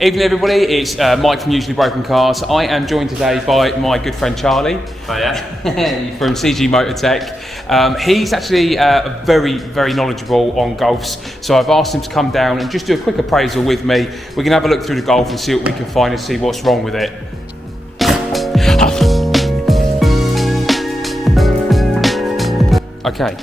Evening everybody, it's Mike from Usuallybrokencars. I am joined today by my good friend Charlie. Hiya. From CG Motortech. He's actually very knowledgeable on golfs, so I've asked him to come down and just do a quick appraisal with me. We can have a look through the Golf and see what we can find and see what's wrong with it. Okay.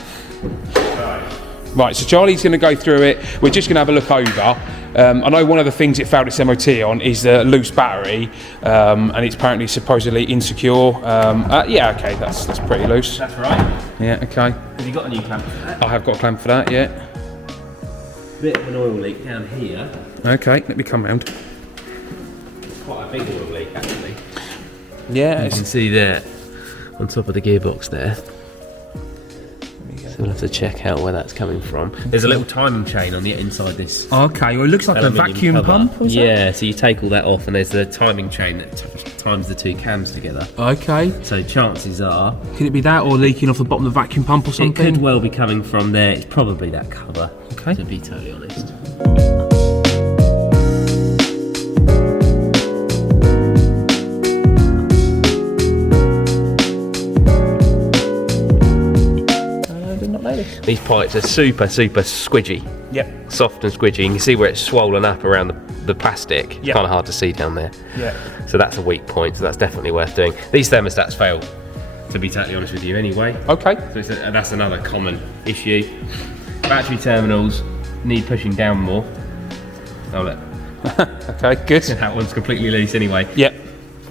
Right, so Charlie's going to go through it. We're just going to have a look over. I know one of the things it failed its MOT on is a loose battery, and it's apparently supposedly insecure. Yeah, okay, that's pretty loose. That's right. Yeah, okay. Have you got a new clamp for that? I have got a clamp for that, yeah. Bit of an oil leak down here. Okay, let me come round. It's quite a big oil leak actually. Yeah, You can see there, on top of the gearbox there. So we'll have to check out where that's coming from. There's a little timing chain on the inside this. okay, well it looks like a vacuum pump or something. Yeah, so you take all that off and there's the timing chain that times the two cams together. Okay. So chances are... Could it be that or leaking off the bottom of the vacuum pump or something? It could well be coming from there. It's probably that cover, okay, to be totally honest. These pipes are super squidgy. Yep. Soft and squidgy. You can see where it's swollen up around the plastic. Yep. Kind of hard to see down there. Yeah. So that's a weak point, so that's definitely worth doing. These thermostats fail, to be totally honest with you anyway. Okay. So that's another common issue. Battery terminals need pushing down more. Oh look. Okay, good. That one's completely loose anyway. Yep.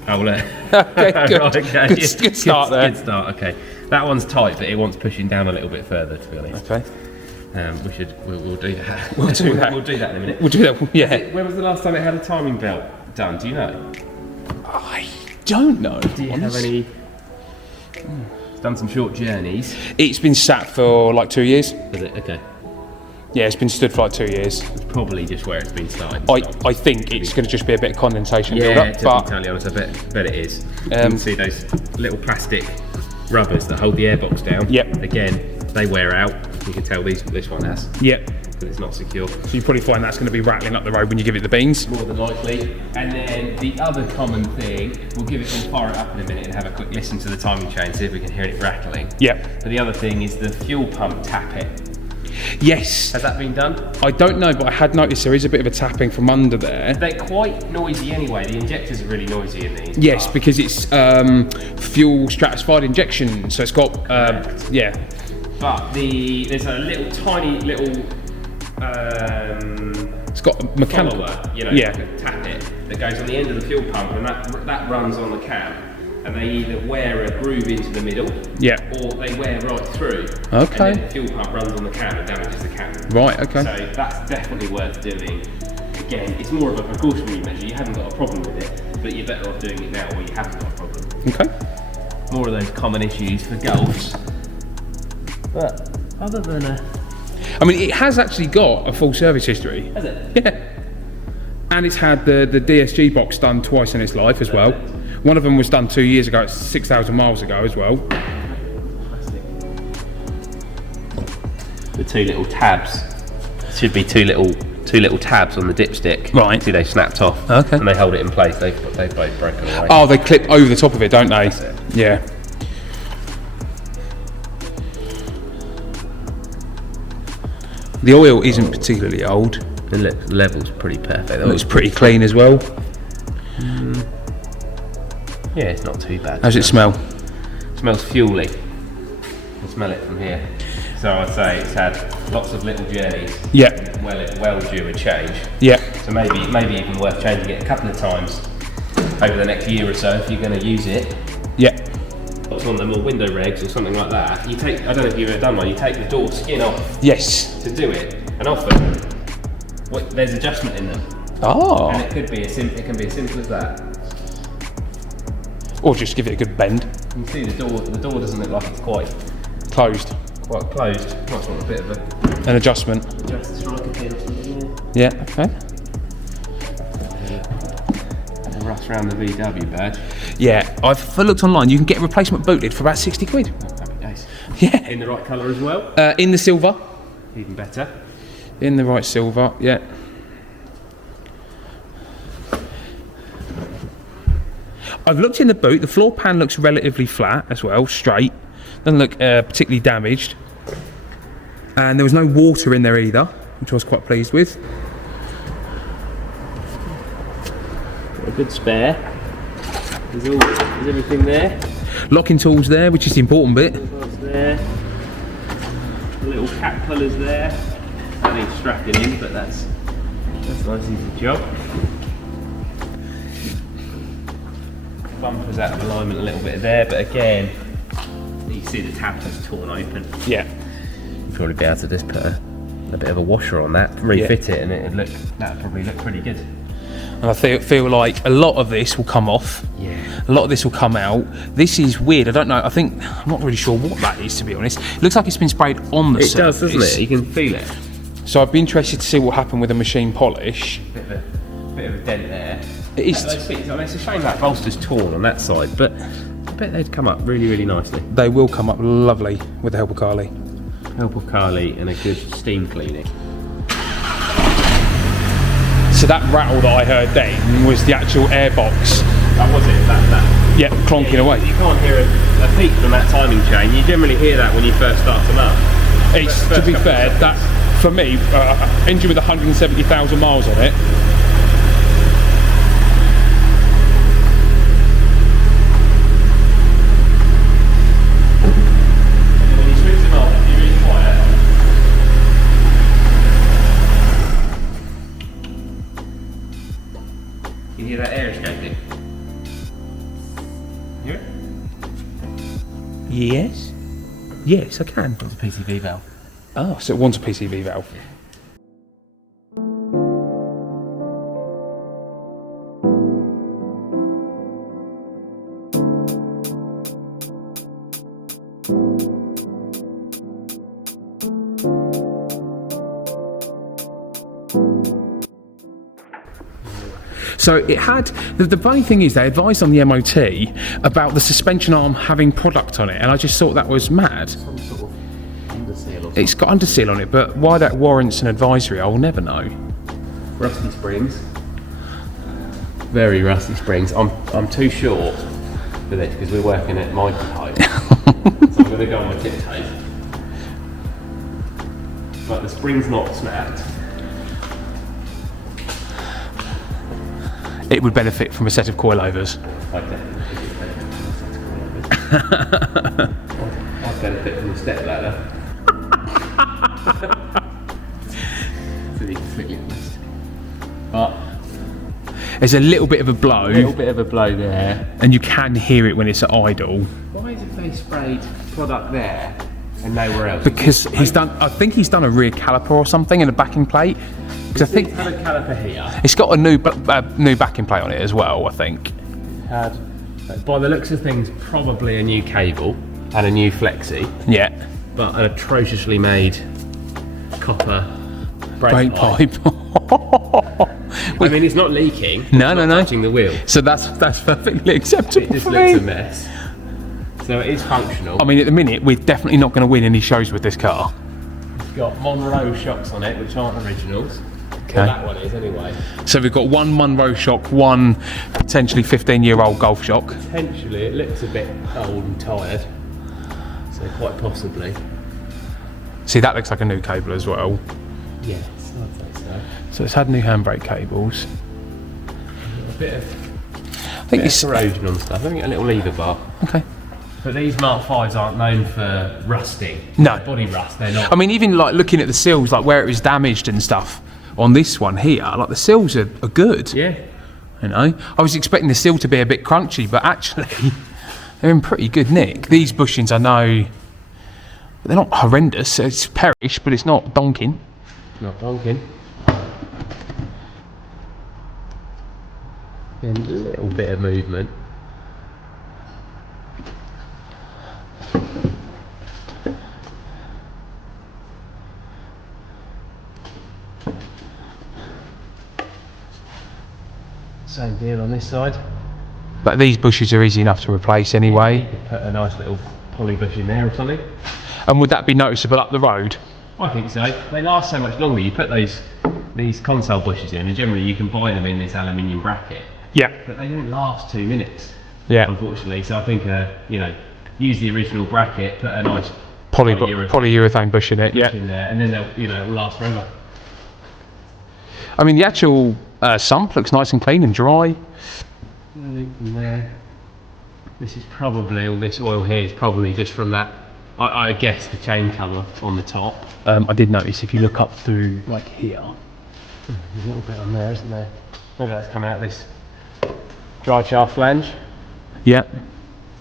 Oh look. Okay, good. Right, okay. Good start there. Good start, okay. That one's tight, but it wants pushing down a little bit further, to be honest. Okay. We'll do that. We'll do that. We'll do that in a minute. We'll do that, yeah. When was the last time it had a timing belt done? Do you know? I don't know. Do you have any? It's done some short journeys. It's been sat for like 2 years. Is it? Okay. Yeah, it's been stood for like 2 years. It's probably just where it's been started. I think it's going to just be a bit of condensation build Yeah, up, to but be totally honest, I bet it is. You can see those little plastic rubbers that hold the airbox down. Yep. Again, they wear out. You can tell this one has. Yep. Because it's not secure. So you probably find that's going to be rattling up the road when you give it the beans. More than likely. And then the other common thing, we'll fire it up in a minute and have a quick listen to the timing chain, see if we can hear it rattling. Yep. But the other thing is the fuel pump tappet. Yes. Has that been done? I don't know, but I had noticed there is a bit of a tapping from under there. They're quite noisy anyway. The injectors are really noisy in these. Yes, because it's fuel stratified injection, so it's got yeah. But there's a little tiny little it's got a mechanical follower, you know, like a tappet that goes on the end of the fuel pump, and that runs on the cam. And they either wear a groove into the middle, yeah, or they wear right through. Okay. And then the fuel pump runs on the cam and damages the cam. Right. Okay. So that's definitely worth doing. Again, it's more of a precautionary measure. You haven't got a problem with it, but you're better off doing it now, or you haven't got a problem. Okay. More of those common issues for golfs. But other than I mean, it has actually got a full service history. has it? Yeah. And it's had the DSG box done twice in its life as well. One of them was done 2 years ago, it's 6,000 miles ago as well. The two little tabs should be two little tabs on the dipstick. Right. See, they snapped off. Okay. And they hold it in place. They've both broken away. Oh, they clip over the top of it, don't they? That's it. Yeah. The oil isn't particularly old. The level's pretty perfect. It looks pretty clean as well. Yeah, it's not too bad. How's it smell? It smells fuely. You can smell it from here. So I'd say it's had lots of little journeys. Yeah. Well due a change. Yeah. So maybe even worth changing it a couple of times over the next year or so if you're going to use it. Yeah. What's on them, or window regs or something like that. You take, I don't know if you've ever done one, you take the door skin off Yes. to do it, and often there's adjustment in them. Oh. And it can be as simple as that. Or just give it a good bend. You can see the door doesn't look like it's quite Closed. closed. Might want a bit of a An adjustment. adjust the striker pin or something. Yeah. Okay. Rust around the VW badge. Yeah. I've looked online. You can get a replacement boot lid for about 60 quid. Happy days. Yeah. In the right colour as well. In the silver. Even better. In the right silver. Yeah. I've looked in the boot. The floor pan looks relatively flat as well, straight. Doesn't look particularly damaged. And there was no water in there either, which I was quite pleased with. Got a good spare. There's everything there. Locking tools there, which is the important bit. There. The little cat collars there. That needs strapping in, but that's a nice easy job. Bumper's out of alignment a little bit there, but again, you see the tab has torn open. Yeah. You'd probably be able to just put a bit of a washer on that, refit it, and that'd probably look pretty good. And I feel like a lot of this will come off. Yeah. A lot of this will come out. This is weird. I don't know. I'm not really sure what that is, to be honest. It looks like it's been sprayed on the surface. It does, doesn't it? You can feel it. So I'd be interested to see what happened with the machine polish. Bit of a dent there. It is. It's a shame that bolster's torn on that side, but I bet they'd come up really, really nicely. They will come up lovely with the help of Carly. Help of Carly and a good steam cleaning. So that rattle that I heard then was the actual airbox. That was it, that. Yeah, clonking away. You can't hear a peak from that timing chain. You generally hear that when you first start them up. It's, to be fair, that for me, engine with 170,000 miles on it. You hear that air escaping? Hear it? Yes. Yes, I can. It's a PCV valve. Oh, so it wants a PCV valve. So it had, the funny thing is they advised on the MOT about the suspension arm having product on it, and I just thought that was mad. Some sort of underseal or something. It's got underseal on it, but why that warrants an advisory, I will never know. Rusty springs. Very rusty springs. I'm too short for this because we're working at my height. So I'm going to go on my tiptoes. But the spring's not snapped. It would benefit from a set of coilovers. I definitely think it benefits from a set of coilovers. I'd benefit from a step ladder. To be completely honest. But There's a little bit of a blow. a little bit of a blow there. And you can hear it when it's at idle. Why is it they sprayed product there and nowhere else? Because I think he's done a rear caliper or something and a backing plate. Because I think It's had a caliper here. it's got a new backing plate on it as well, I think. Had, by the looks of things, probably a new cable and a new flexi, Yeah. but an atrociously made copper Brake pipe. I mean, it's not leaking. No, it's no, not no. touching the wheel. So that's perfectly acceptable It just for looks me. a mess. So it is functional. I mean, at the minute, we're definitely not going to win any shows with this car. It's got Monroe shocks on it, which aren't originals. Okay. Well, that one is anyway. So we've got one Monroe shock, one potentially 15-year-old Golf shock. Potentially, it looks a bit old and tired. So quite possibly. See, that looks like a new cable as well. Yes, I'd say so. So it's had new handbrake cables. A bit of I think it's corrosion on stuff. I think a little lever bar. okay. But these Mark 5s aren't known for rusting. No. Body rust, they're not. I mean, even like looking at the seals, like where it was damaged and stuff on this one here, like the seals are good. Yeah. You know, I was expecting the seal to be a bit crunchy, but actually they're in pretty good nick. These bushings, I know, they're not horrendous. It's perish, but it's not donking. Not donking. And a little bit of movement. Same deal on this side. But these bushes are easy enough to replace anyway. You could put a nice little poly bush in there or something. And would that be noticeable up the road? I think so. They last so much longer. You put these console bushes in, and generally you can buy them in this aluminium bracket. Yeah. But they don't last 2 minutes. Yeah. Unfortunately, so I think you know, use the original bracket, put a nice polyurethane bush in it. Yeah. in there, and then they'll, you know, it'll last forever. I mean, the actual sump looks nice and clean and dry. From there. This is probably, all this oil here is probably just from that, I guess, the chain cover on the top. I did notice if you look up through like here. There's a little bit on there, isn't there? Maybe that's coming out this dry shaft flange. Yeah.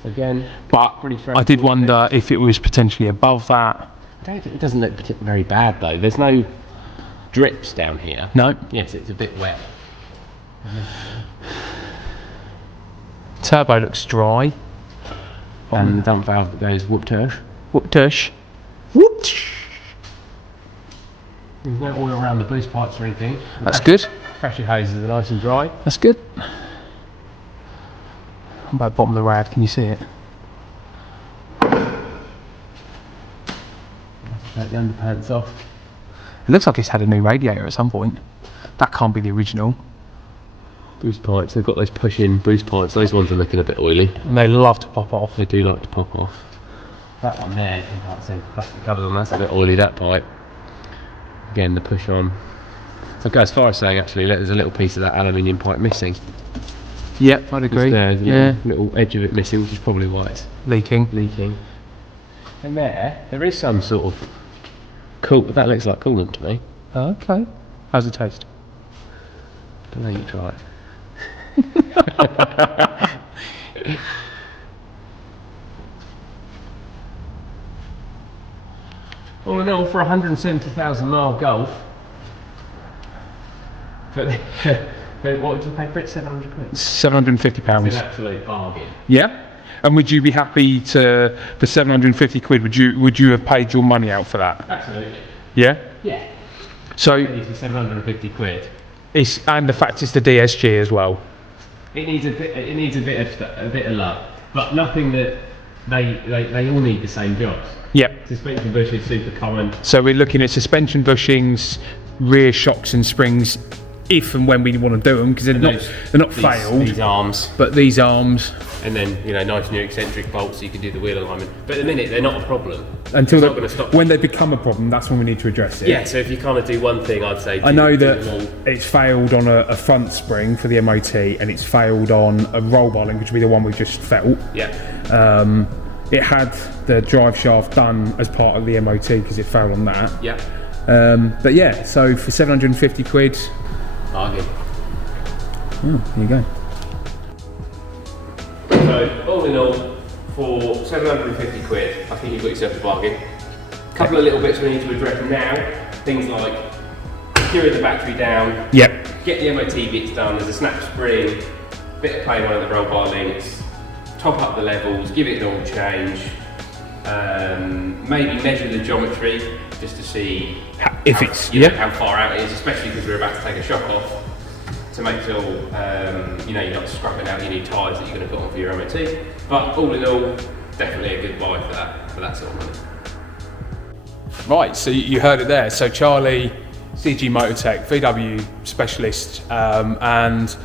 Again, But pretty fresh. I did wonder if it was potentially above that. It doesn't look very bad though. There's no drips down here. No. Yes, it's a bit wet. Turbo looks dry. And the dump valve that goes whoop tush. Whoop tush. Whoop. There's no oil around the boost pipes or anything. That's good. Pressure hoses are nice and dry. That's good. What about bottom of the rad? Can you see it? Take the underpants off. It looks like it's had a new radiator at some point. That can't be the original. Boost pipes, they've got those push-in boost pipes. Those ones are looking a bit oily. And they love to pop off. They do like to pop off. That one there, you can't see the plastic covers on, that's a bit oily, that pipe. Again, the push on. So go as far as saying actually there's a little piece of that aluminium pipe missing. Yep, I'd agree. There's a Yeah. little edge of it missing, which is probably why it's Leaking. And there is some sort of cool, that looks like coolant to me. Oh, okay. How's it taste? Don't know, you try it. All in all, for 170,000 mile Golf, but what did you pay for it? 700 quid? £750. It's an absolute bargain. Yeah. And would you be happy to, for 750 quid, would you have paid your money out for that? Absolutely. Yeah? Yeah. So It's 750 quid. and the fact it's the DSG as well. It needs a bit of love, but nothing that they all need the same jobs. Yep. Suspension bush is super common. So we're looking at suspension bushings, rear shocks and springs, if and when we want to do them, because they're not failed. These arms, But these arms, and then, you know, nice new eccentric bolts so you can do the wheel alignment. But at the minute they're not a problem. until It's not going to stop. when they become a problem, that's when we need to address it. Yeah. So if you kind of do one thing, I'd say. I know do that them all. it's failed on a front spring for the MOT, and it's failed on a roll bar link, which would be the one we just felt. Yeah. It had the drive shaft done as part of the MOT because it failed on that. Yeah. But yeah, so for 750 quid, Bargain. oh, there you go. So all in all, for 750 quid, I think you've got yourself a bargain. A couple of little bits we need to address now. Things like securing the battery down. Yep. Get the MOT bits done. There's a snap spring, bit of play on one of the roll bar links. Top up the levels, give it an oil change. Maybe measure the geometry just to see If how, it's- you know, yeah. how far out it is, especially because we're about to take a shock off. To make sure you know, you're not scrapping out your new tyres that you're going to put on for your MOT. But all in all, definitely a good buy for that sort of money. Right, so you heard it there. So Charlie, CG Motortech, VW specialist, and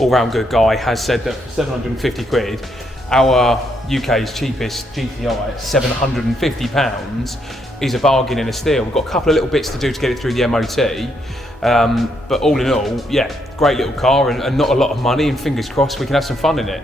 all-round good guy, has said that for 750 quid, our UK's cheapest GTI at £750 is a bargain and a steal. We've got a couple of little bits to do to get it through the MOT, but all in all, yeah, great little car and not a lot of money, and fingers crossed we can have some fun in it.